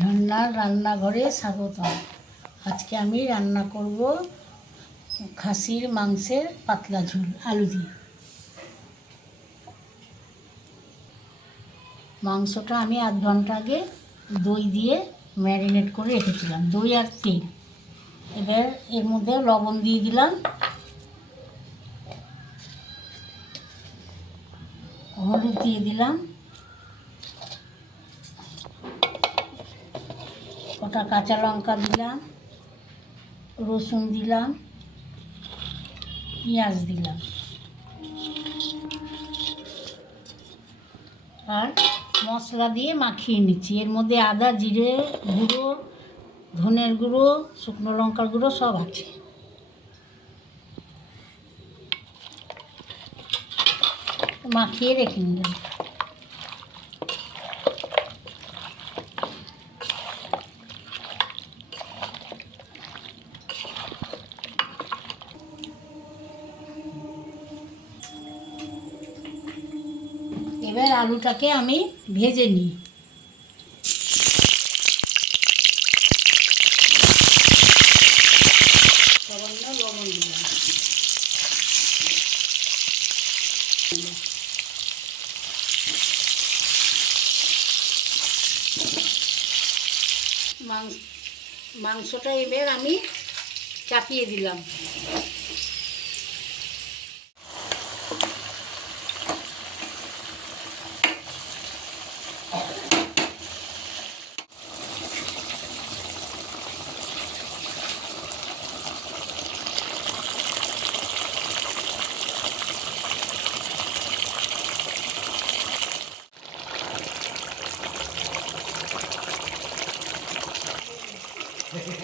ঝর্ণার রান্নাঘরে স্বাগতম। আজকে আমি রান্না করব খাসির মাংসের পাতলা ঝোল, আলু দিয়ে। মাংসটা আমি আধ ঘণ্টা আগে দই দিয়ে ম্যারিনেট করে রেখেছিলাম, দই আর তেল। এবার এর মধ্যে লবণ দিয়ে দিলাম। হলুদ দিয়ে দিলাম। কটা কাঁচা লঙ্কা দিলাম, রসুন দিলাম, পেঁয়াজ দিলাম। আর মশলা দিয়ে মাখিয়ে নিচ্ছি। এর মধ্যে আদা, জিরে গুঁড়ো, ধনের গুঁড়ো, শুকনো লঙ্কার গুঁড়ো সব আছে। মাখিয়ে রেখে নিলাম। আলুটাকে আমি ভেজে নিই। মাংসটা এবার আমি চাপিয়ে দিলাম। এবার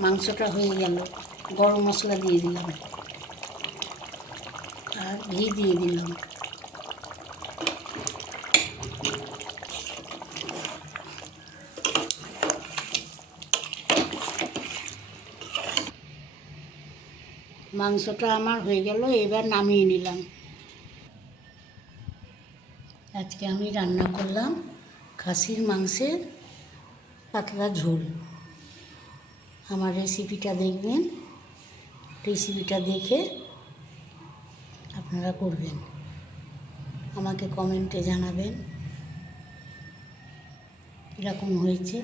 মাংসটা হয়ে গেল। গরম মশলা দিয়ে দিলাম। আর ঘি দিয়ে দিলাম। মাংসটা আমার হয়ে গেল, এবার নামিয়ে নিলাম। আজকে আমি রান্না করলাম খাসির মাংসের পাতলা ঝোল। আমার রেসিপিটা দেখবেন। রেসিপিটা দেখে আপনারা করবেন। আমাকে কমেন্টে জানাবেন। এরকম হয়েছে।